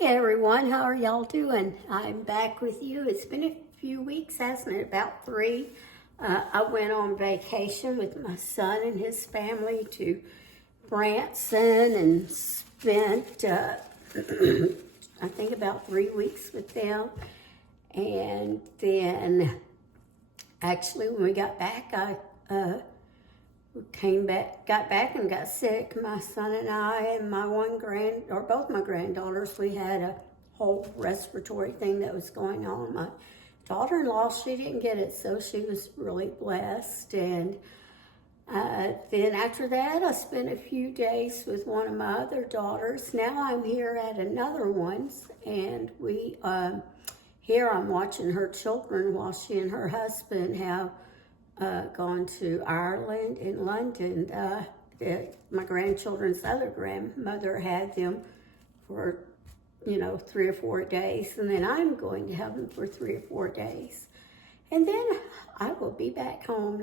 Hey everyone, how are y'all doing? I'm back with you. It's been a few weeks, hasn't it? About 3. I went on vacation with my son and his family to Branson and spent, I think about 3 weeks with them. And then, actually, when we got back, I got back and got sick. My son and I and both my granddaughters, we had a whole respiratory thing that was going on. My daughter-in-law, she didn't get it, so she was really blessed. And then after that, I spent a few days with one of my other daughters. Now I'm here at another one's, and here I'm watching her children while she and her husband have gone to Ireland and London. My grandchildren's other grandmother had them for, 3 or 4 days, and then I'm going to have them for 3 or 4 days. And then I will be back home.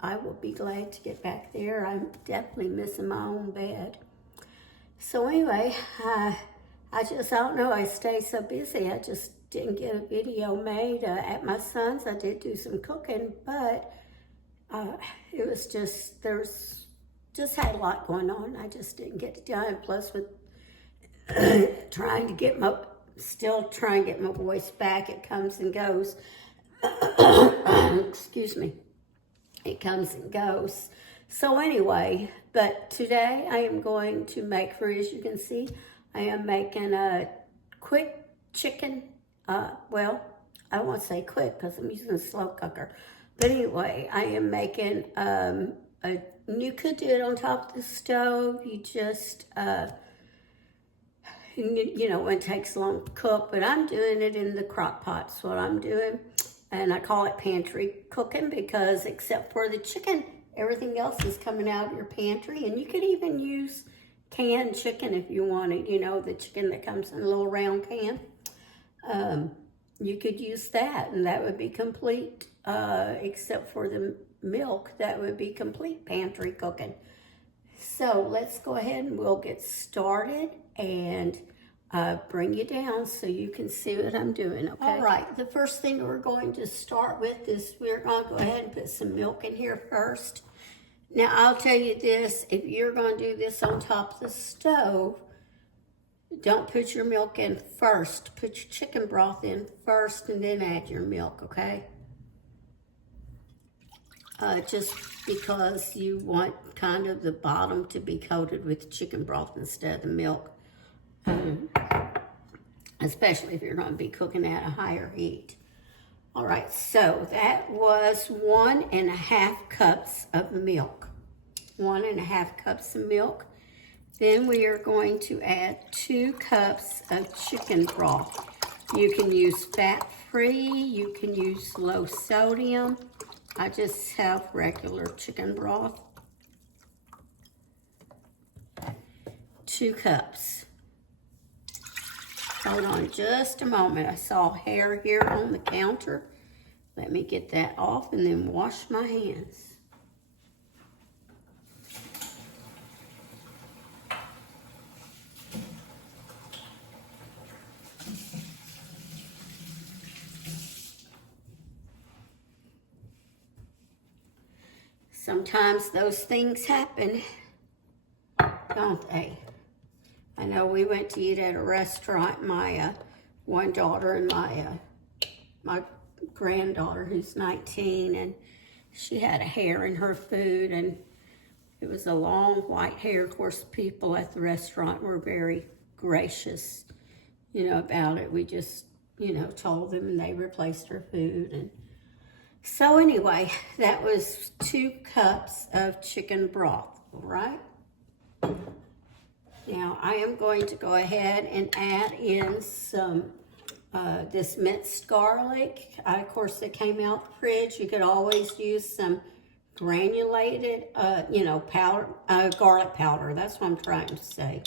I will be glad to get back there. I'm definitely missing my own bed. So anyway, I don't know, I stay so busy. I just didn't get a video made. At my son's, I did do some cooking, but it was just had a lot going on. I just didn't get it done. Plus with trying to get my voice back, it comes and goes. Excuse me. It comes and goes. So anyway, but today I am going to make, as you can see, I am making a quick chicken. Well, I won't say quick because I'm using a slow cooker. But anyway, I am making, you could do it on top of the stove. You just, when it takes long to cook, but I'm doing it in the crock pot. That's what I'm doing. And I call it pantry cooking because except for the chicken, everything else is coming out of your pantry. And you could even use canned chicken if you wanted, the chicken that comes in a little round can. You could use that, and that would be complete, except for the milk, that would be complete pantry cooking. So let's go ahead and we'll get started and bring you down so you can see what I'm doing, okay? All right, the first thing we're going to start with is we're going to go ahead and put some milk in here first. Now, I'll tell you this, if you're going to do this on top of the stove, don't put your milk in first. Put your chicken broth in first and then add your milk, okay? Just because you want kind of the bottom to be coated with chicken broth instead of the milk. Especially if you're going to be cooking at a higher heat. All right, so that was 1.5 cups of milk. 1.5 cups of milk. Then we are going to add 2 cups of chicken broth. You can use fat-free, you can use low sodium. I just have regular chicken broth. 2 cups. Hold on just a moment. I saw hair here on the counter. Let me get that off and then wash my hands. Sometimes those things happen, don't they? I know we went to eat at a restaurant, my one daughter and my granddaughter who's 19, and she had a hair in her food, and it was a long white hair. Of course, people at the restaurant were very gracious, about it. We just, told them, and they replaced her food. And so anyway, that was 2 cups of chicken broth, all right? Now, I am going to go ahead and add in some, this minced garlic. Of course, it came out the fridge. You could always use some granulated, powder, garlic powder. That's what I'm trying to say.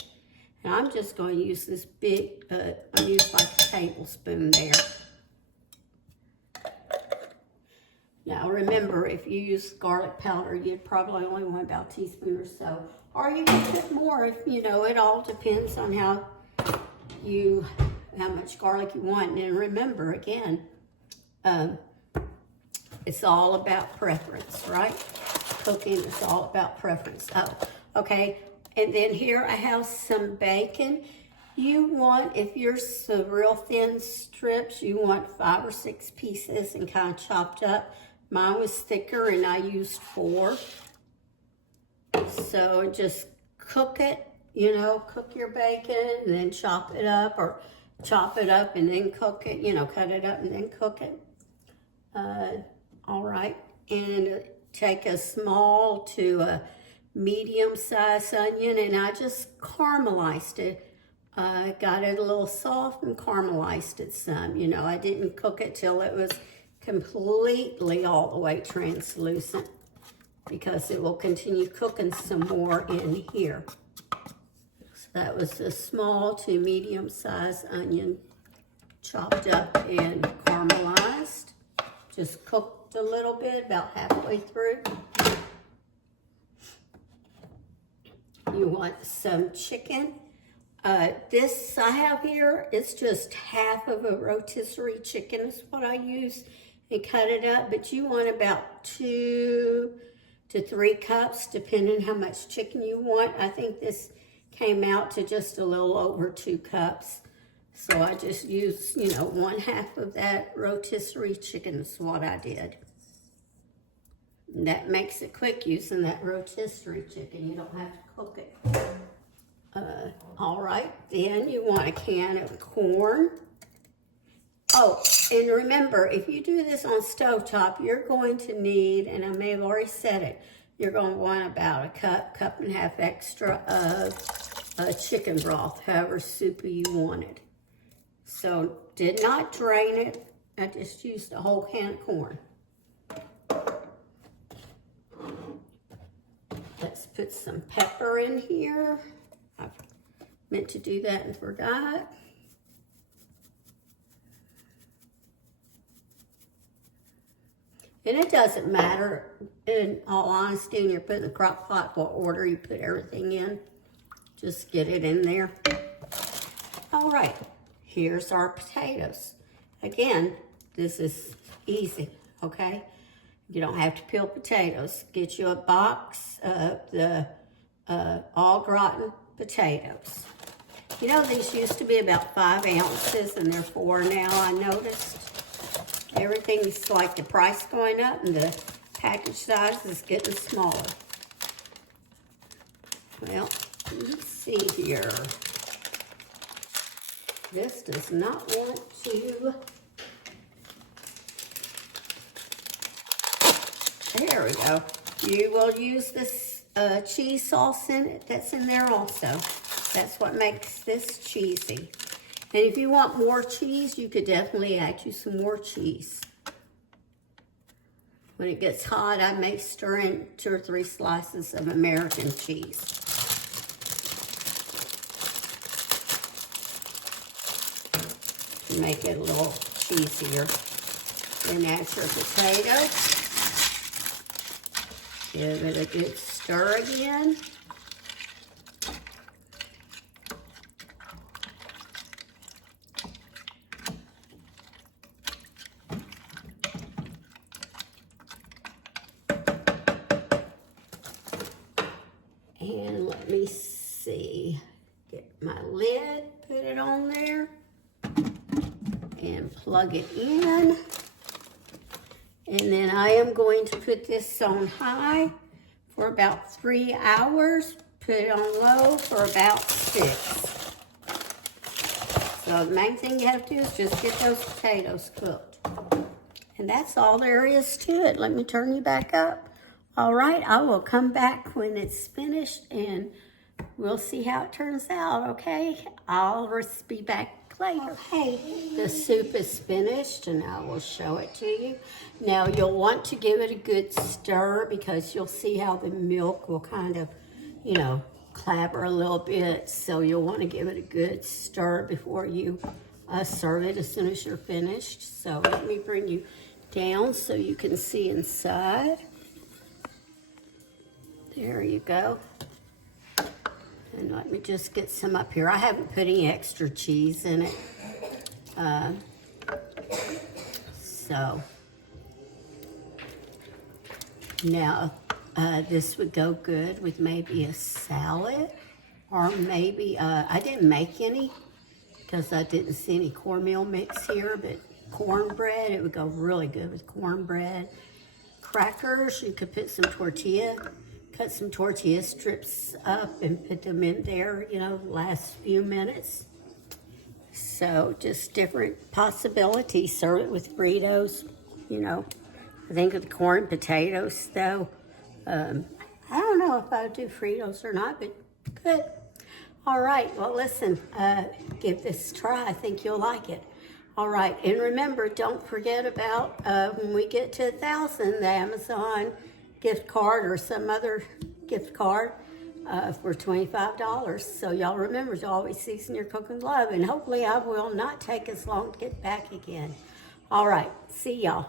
And I'm just going to use this big, I use like a tablespoon there. Now remember, if you use garlic powder, you'd probably only want about a teaspoon or so. Or you can put more if, it all depends on how how much garlic you want. And then remember, again, it's all about preference, right? Cooking is all about preference. Oh, okay. And then here I have some bacon. You want, if yours are real thin strips, you want 5 or 6 pieces and kind of chopped up. Mine was thicker and I used 4. So just cook it, cook your bacon and then chop it up, or chop it up and then cook it, cut it up and then cook it. All right, and take a small to a medium-sized onion, and I just caramelized it. Got it a little soft and caramelized it some. I didn't cook it till it was completely all the way translucent, because it will continue cooking some more in here. So that was a small to medium-sized onion, chopped up and caramelized. Just cooked a little bit, about halfway through. You want some chicken. This I have here, it's just half of a rotisserie chicken is what I use, and cut it up. But you want about 2 to 3 cups, depending how much chicken you want. I think this came out to just a little over 2 cups. So I just used, 1/2 of that rotisserie chicken is what I did. And that makes it quick using that rotisserie chicken. You don't have to cook it. All right, then you want a can of corn. Oh, and remember, if you do this on stovetop, you're going to need, and I may have already said it, you're going to want about a cup and a half extra of chicken broth, however soupy you want it. So, did not drain it. I just used a whole can of corn. Let's put some pepper in here. I meant to do that and forgot. And it doesn't matter, in all honesty, when you're putting the crock pot, what order you put everything in. Just get it in there. All right, here's our potatoes. Again, this is easy, okay? You don't have to peel potatoes. Get you a box of the all gratin potatoes. These used to be about 5 ounces, and they're 4 now, I noticed. Everything's like the price going up, and the package size is getting smaller. Well, let's see here. This does not want to... There we go. You will use this cheese sauce in it that's in there also. That's what makes this cheesy. And if you want more cheese, you could definitely add you some more cheese. When it gets hot, I may stir in 2 or 3 slices of American cheese. To make it a little cheesier. Then add your potato. Give it a good stir again. And let me see, get my lid, put it on there, and plug it in. And then I am going to put this on high for about 3 hours, put it on low for about 6. So the main thing you have to do is just get those potatoes cooked. And that's all there is to it. Let me turn you back up. All right, I will come back when it's finished and we'll see how it turns out, okay? I'll be back later. Okay, the soup is finished and I will show it to you. Now you'll want to give it a good stir because you'll see how the milk will kind of, clabber a little bit. So you'll want to give it a good stir before you serve it as soon as you're finished. So let me bring you down so you can see inside. There you go. And let me just get some up here. I haven't put any extra cheese in it. So now this would go good with maybe a salad, or maybe, I didn't make any because I didn't see any cornmeal mix here, but cornbread, it would go really good with cornbread. Crackers, you could put some tortilla, cut some tortilla strips up and put them in there, you know, last few minutes. So just different possibilities. Serve it with burritos, you know. I think with corn potatoes, though. I don't know if I would do Fritos or not, but good. All right, well, listen, give this a try. I think you'll like it. All right, and remember, don't forget about when we get to 1,000, the Amazon gift card or some other gift card for $25. So y'all remember to always season your cooking with love, and hopefully I will not take as long to get back again. All right, see y'all.